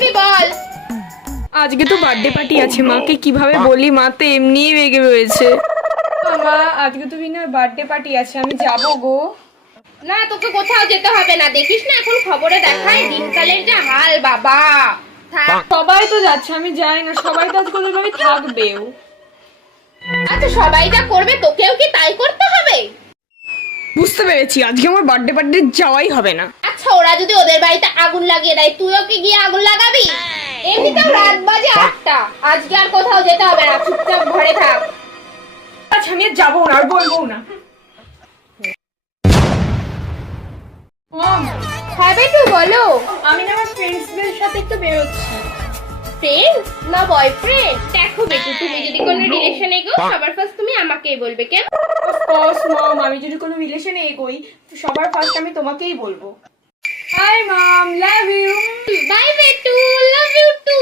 বলবি বল। আজকে তো বার্থডে পার্টি আছে, মাকে কিভাবে বলি? মা তো এমনিই রেগে রয়েছে। মা আজকে তো বিনার বার্থডে পার্টি আছে, আমি যাব গো। না তোকে কোথাও যেতে হবে না, দেখিস না এখন খবরে দেখায় দিনকালের যে হাল বাবা। থাক। সবাই তো যাচ্ছে, আমি যাই না। সবাই তো আজকে ওদের বাড়ি থাকবেও। আচ্ছা সবাই যা করবে তোকেও কি তাই করতে হবে? বুঝতে পেরেছি, আজকে আমার বার্থডে পার্টি যাওয়াই হবে না। আচ্ছা ওরা যদি ওদের বাড়িতে আগুন লাগিয়ে দেয় তুইও কি গিয়ে আগুন লাগাবি? এমনিতেও রাত বাজে 8টা, আজকে আর কোথাও যেতে হবে না, চুপচাপ ঘরে থাক। আচ্ছা আমি আর যাবো না, আর বলবো না। হ্যাঁ বেটু বলো। আমি না আমার ফ্রেন্ডসদের সাথে একটু বেরোচ্ছি। ফ্রেন্ড না বয়ফ্রেন্ড? দেখো বেটু তুমি যদি কোনো রিলেশনে গো সবার ফার্স্ট তুমি আমাকেই বলবে, কেন? অফকোর্স মম, আমি যদি কোনো রিলেশনে এগোই সবার ফার্স্ট আমি তোমাকেই বলবো। Hi mom, love you. Bye বেটু, লাভ ইউ টু।